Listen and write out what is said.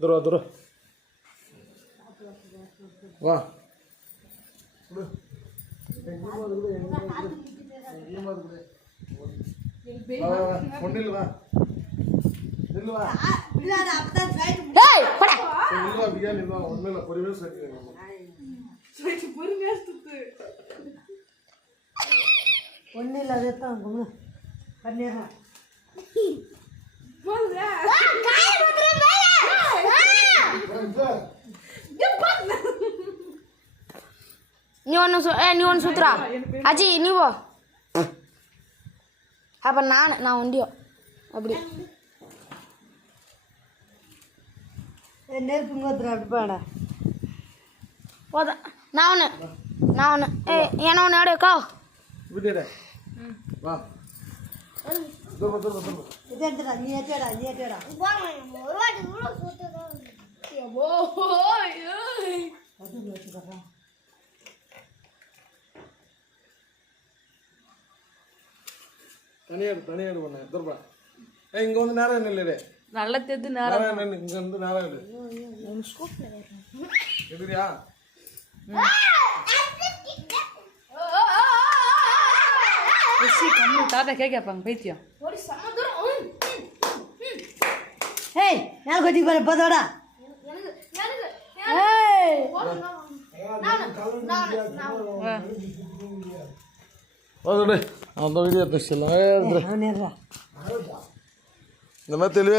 தூரம் தூரம் வா ஒன்றில் வா நில்லுவா நில்லுவா பிரியா நில்லுவா ஒன்றில் பொறுமையாக சேர்த்து பொறுமையாக சுத்து ஒன்றும் இல்லை அதுதான் பண்ணிடுறேன் நீ ஒன்று சுத்துறா அஜி நீ போ அப்போ நான் ஒண்டியோ அப்படி நெருப்பு மூத்துறேன் அப்படிப்பாடா போதா நான் ஒன்று ஏன்னா ஒன்று எடையக்கா விட்டுடா வா தூரம் தூரம் தூரம் இது எடுத்துடா நீ ஏற்றடா அது வச்சுக்கிறேன் தனியாடு பண்ண தூரப்பா இங்கே வந்து நேரம் நில்லுடே நல்ல தெத்து நேரம் இங்கே வந்து நேரம் இல்லை எதிரியா கம்மி தாத்தா கேட்பாங்க பைத்தியம் ஏய் நான் கொட்டி போற போதோடா ஏய் அந்த வீடியோ இந்த மாதிரி தெளிவாக